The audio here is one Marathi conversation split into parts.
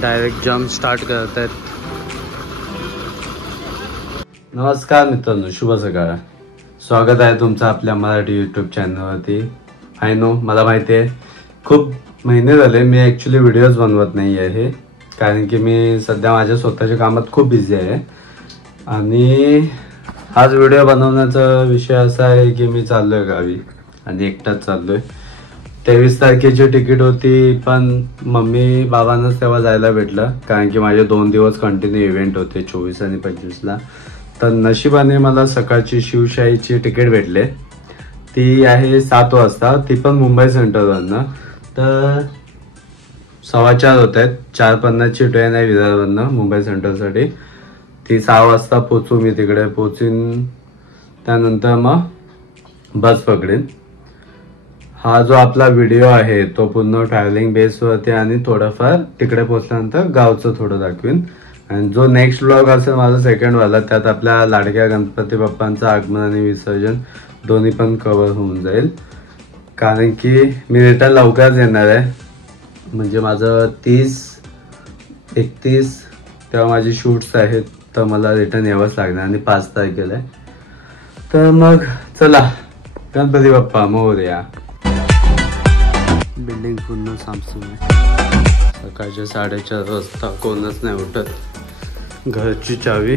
डायरेक्ट जम्प स्टार्ट करत आहेत. नमस्कार मित्रांनो, शुभ सकाळ. स्वागत आहे तुमचं आपल्या मराठी यूट्यूब चॅनलवरती. आय नो, मला माहिती आहे खूप महिने झाले मी ॲक्च्युली व्हिडिओज बनवत नाही आहे, कारण की मी सध्या माझ्या स्वतःच्या कामात खूप बिझी आहे. आणि आज व्हिडिओ बनवण्याचा विषय असा आहे की मी चाललो आहे गावी आणि एकटाच चाललो आहे. 23 तारखेची तिकीट होती, पण मम्मी बाबांनाच तेव्हा जायला भेटलं, कारण की माझे 2 दिवस कंटिन्यू इव्हेंट होते 24 आणि 25ला. तर नशिबाने मला सकाळची शिवशाहीची तिकीट भेटले. ती आहे 7 वाजता, ती पण मुंबई सेंट्रलवरनं. तर 4:15 होत आहेत. 4:50ची ट्रेन आहे विदर्भवरनं मुंबई सेंट्रलसाठी. ती 6 वाजता पोचू, मी तिकडे पोचीन. त्यानंतर मग बस पकडेन. हा जो आपला व्हिडिओ आहे तो पूर्ण ट्रॅव्हलिंग बेसवरती आणि थोडंफार तिकडे पोचल्यानंतर गावचं थोडं दाखवीन. आणि जो नेक्स्ट व्लॉग असेल माझा सेकंडवाला, त्यात आपल्या लाडक्या गणपती बाप्पांचं आगमन आणि विसर्जन दोन्ही पण कव्हर होऊन जाईल. कारण की मी रिटर्न लवकरच येणार आहे, म्हणजे माझं 30-31 तेव्हा माझी शूट्स आहेत, तर मला रिटर्न यावंच लागणार. आणि 5 तारखेला आहे. तर मग चला, गणपती बाप्पा मोरया. बिल्डिंग पूर्ण सामसूम आहे. सकाळच्या 4:30 वाजता कोणच नाही उठत. घरची चावी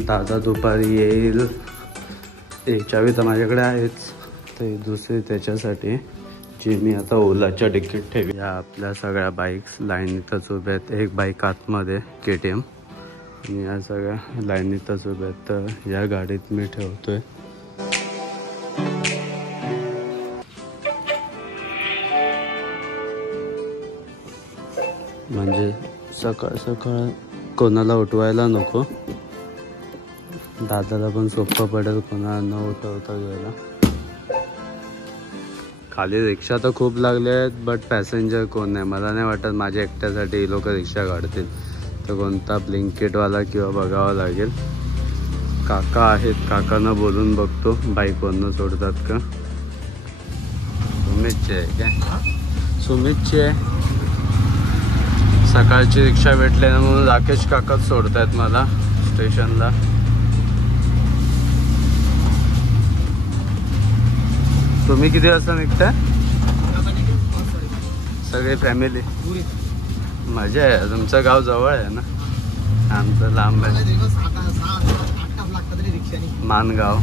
दादा दुपारी येईल. एक चावी तर माझ्याकडे आहेच, तर दुसरी त्याच्यासाठी जी मी आता ओलाच्या तिकीट ठेवी. या आपल्या सगळ्या बाईक्स लाईनीतच उभ्या आहेत. एक बाईक आतमध्ये KTM आणि या सगळ्या लाईनीतच उभ्या आहेत. तर या गाडीत मी ठेवतोय. म्हणजे सकाळ सकाळ कोणाला उठवायला नको, दादाला पण सोपं पडेल कोणाला न उठवता गेला. खाली रिक्षा तर खूप लागले आहेत, बट पॅसेंजर कोण नाही. मला नाही वाटत माझ्या एकट्यासाठी ही लोक रिक्षा काढतील. तर कोणता ब्लिंकिटवाला किंवा बघावं लागेल. काका आहेत, काकांना बोलून बघतो बाईकवरनं सोडतात का. सुमितची आहे काय? सुमितची आहे. सकाळची रिक्षा भेटले ना म्हणून राकेश काकाच सोडतायत मला स्टेशनला. तुम्ही किती वाजता निघताय? सगळी फॅमिली? मजा आहे. तुमचं गाव जवळ आहे ना, आमचं लांब आहे. मानगाव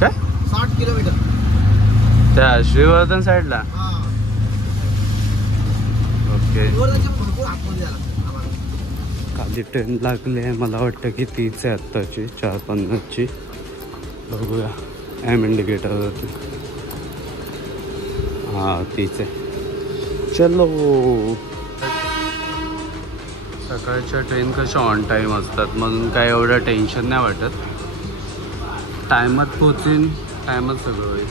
काय? 60 किलोमीटर त्या श्रीवर्धन साईडला. ओके. खाली ट्रेन लागली आहे, मला वाटतं की 30 आहे आत्ताची, 4:50ची. बघूया एम इंडिकेटरवरती. हां 30 आहे. चलो. सकाळच्या ट्रेन कशा ऑन टाईम असतात म्हणून काय एवढं टेन्शन नाही वाटत. टायमात पोचीन, टायमात सगळं होईल.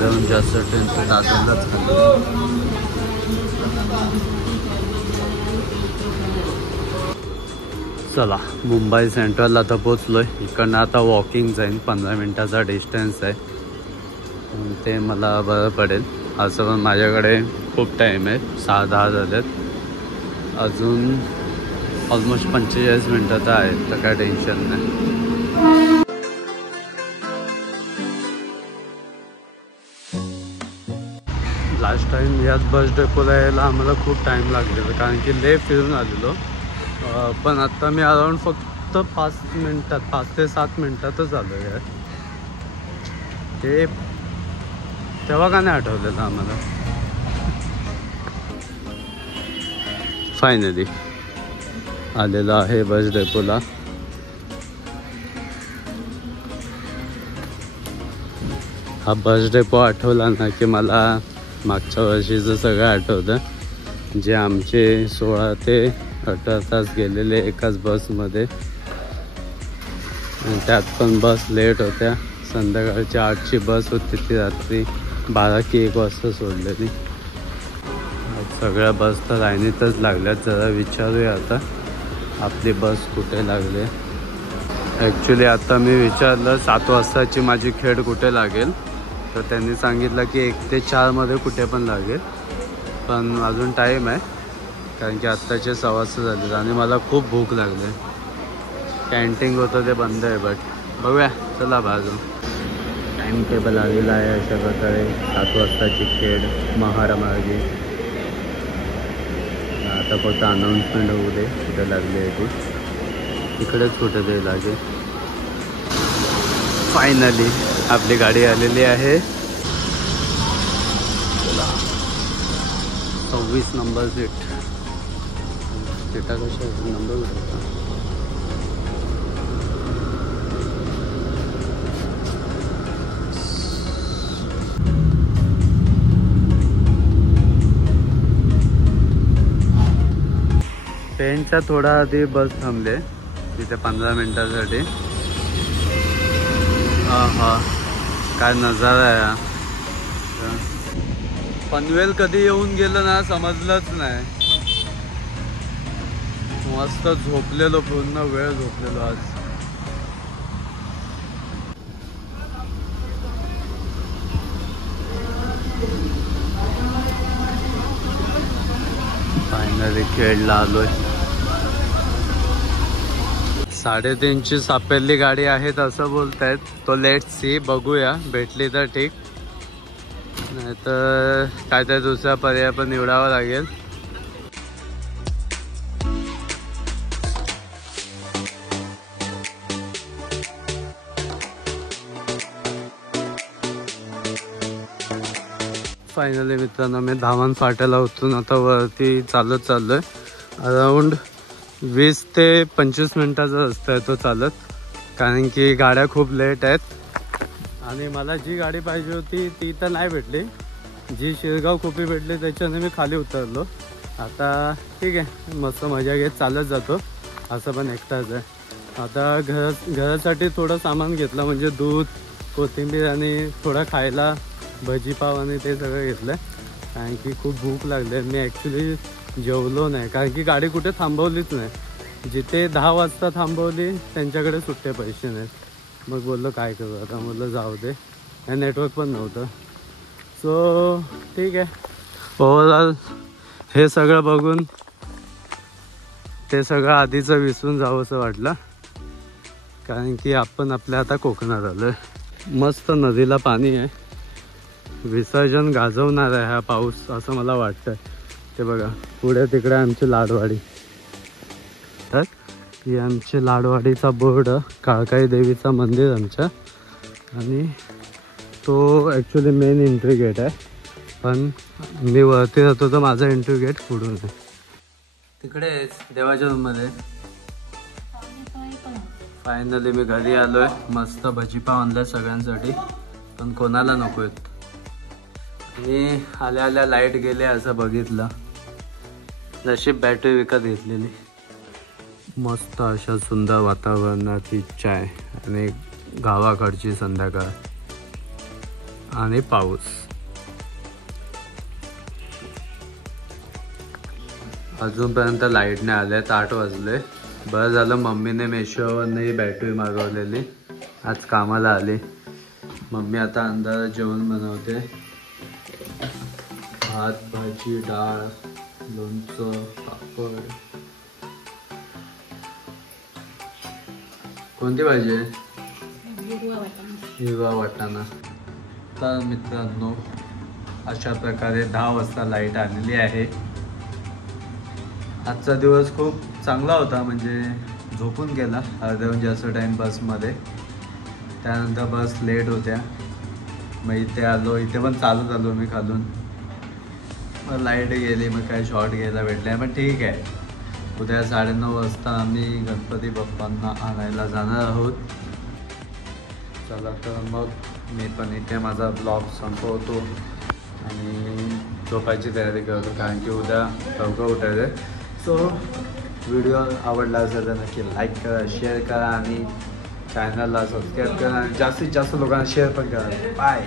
जाऊन जास्त ट्रेन तासालाच. चला, मुंबई सेंट्रल आता पोचलोय. इकडनं आता वॉकिंग जाईन. 15 मिनिटाचा डिस्टन्स आहे, ते मला बरं पडेल. असं पण माझ्याकडे खूप टाईम आहे, 6-10 झालेत. अजून ऑलमोस्ट 45 मिनिटं तर आहेत, तर काय टेन्शन नाही. लास्ट टाइम याच बस डेपोला यायला आम्हाला खूप टाईम लागलेला, कारण की लय फिरून आलेलो. पण आत्ता मी अराऊंड फक्त 5 मिनटात, 5 ते 7 मिनटातच आलो आहे. ते तेव्हा का नाही आठवलेलं आम्हाला. फायनली आलेलो आहे बस डेपोला. हा बस डेपो आठवला ना की मला मागच्या वर्षीचं सगळं आठवतं, जे आमचे 16 ते 18 तास गेलेले एकाच बसमध्ये. आणि त्यात पण बस लेट होत्या. संध्याकाळची 8ची बस होती, ती रात्री 12 की 1 वाजता सोडलेली. सगळ्या बस तर लाईनीतच लागल्यात. जरा विचारूया आता आपली बस कुठे लागले. ॲक्च्युली आता मी विचारलं 7 वाजताची माझी खेड कुठे लागेल, तर त्यांनी सांगितलं की 1 ते 4 मध्ये कुठे पण लागेल, पण अजून टाईम आहे कारण की आत्ताचे 6 वाजता झाले आणि मला खूप भूक लागली. कॅन्टीन होतं ते बंद आहे, बट बघूया चला बाजू. टाईम टेबल आलेला आहे अशा प्रकारे. 7 वाजताची खेड महारामार्गे. आता फक्त अनाऊन्समेंट होऊ दे कुठे लागली आहे ती. इकडेच कुठे तरी लागेल. फायनली आपली गाडी आलेली आहे. 26 नंबर सीट. सीटा कशा नंबर होता. ट्रेनच्या थोडा आधी बस थांबले तिथे 15 मिनिटासाठी. हा काय नजारा आहे. पनवेल कधी येऊन गेलं ना समजलंच नाही. मस्त झोपलेलो, पूर्ण वेळ झोपलेलो आज. फायनली खेळला आलोय. 3:30ची सापेल्ली गाडी आहेत असं बोलतायत. तो लेट सी, बघूया भेटली तर ठीक, नाही तर काय तर दुसरा पर्याय पण निवडावा लागेल. फायनली मित्रांनो मी धामण फाट्याला उतरून आता वरती चालत चाललोय. अराऊंड 20 ते 25 मिनिटाचा रस्ता आहे तो चालत, कारण की गाड्या खूप लेट आहेत आणि मला जी गाडी पाहिजे होती ती तर नाही भेटली. जी शिरगाव खोपी भेटली त्याच्याने मी खाली उतरलो. आता ठीक आहे, मस्त मजा घेत चालत जातो. असं पण एकटाच आहे. आता घरासाठी थोडं सामान घेतलं, म्हणजे दूध, कोथिंबीर आणि थोडा खायला भजीपाव आणि ते सगळं घेतलं, कारण की खूप भूक लागली. मी ॲक्च्युली जेवलो नाही कारण की गाडी कुठे थांबवलीच नाही. जिथे 10 वाजता थांबवली त्यांच्याकडे सुट्टे पैसे नाहीत. मग बोललो काय करू आता, म्हटलं जाऊ दे. नेटवर्क पण नव्हतं. सो ठीक आहे. ओव्हरऑल हे सगळं बघून ते सगळं आधीचं विसरून जावं असं वाटलं, कारण की आपण आपल्या आता कोकणात आलो आहे. मस्त नदीला पाणी आहे. विसर्जन गाजवणार आहे हा पाऊस असं मला वाटतं. ते बघा पुढे तिकडे आमची लाडवाडी. तर ही आमची लाडवाडीचा बोर्ड, काळकाई देवीचा मंदिर आमच्या, आणि तो ॲक्च्युली मेन एंट्री गेट आहे. पण मी वरती जातो तर माझा एंट्री गेट पुढून आहे. तिकडेच देवाच्या रूममध्ये. फायनली मी घरी आलोय. मस्त भजीपाव आणलाय सगळ्यांसाठी, पण कोणाला नको आहेत. आणि आल्या आल्या लाईट गेले असं बघितलं. नशीब बॅटरी विकत घेतलेली. मस्त अशा सुंदर वातावरणाची चाय आणि गावाकडची संध्याकाळ आणि पाऊस. अजूनपर्यंत लाईट नाही आल्यात. 8 वाजले. बरं झालं मम्मीने मेशोवरनं ही बॅटरी मागवलेली, आज कामाला आली. मम्मी आता अंधारात जेवण बनवते. भात, भाजी, डाळ, लोणचं, पापड. कोणती भाजी आहे? हिरवा वाटाणा. तर मित्रांनो अशा प्रकारे 10 वाजता लाईट आलेली आहे. आजचा दिवस खूप चांगला होता, म्हणजे झोपून गेला अर्ध्याहून जास्त टाईम बसमध्ये. त्यानंतर बस लेट होत्या, मग इथे आलो. इथे पण चालत आलो मी खालून. मग लाईट गेली, मग काय शॉर्ट घ्यायला भेटले. पण ठीक आहे, उद्या 9:30 वाजता आम्ही गणपती बाप्पांना आणायला जाणार आहोत. चला तर मग मी पण इथे माझा ब्लॉग संपवतो आणि झोपायची तयारी करतो, कारण की उद्या लवकर उठायचं आहे. सो व्हिडिओ आवडला असेल तर नक्की लाईक करा, शेअर करा आणि चॅनलला सबस्क्राईब करा आणि जास्तीत जास्त लोकांना शेअर पण करा. बाय.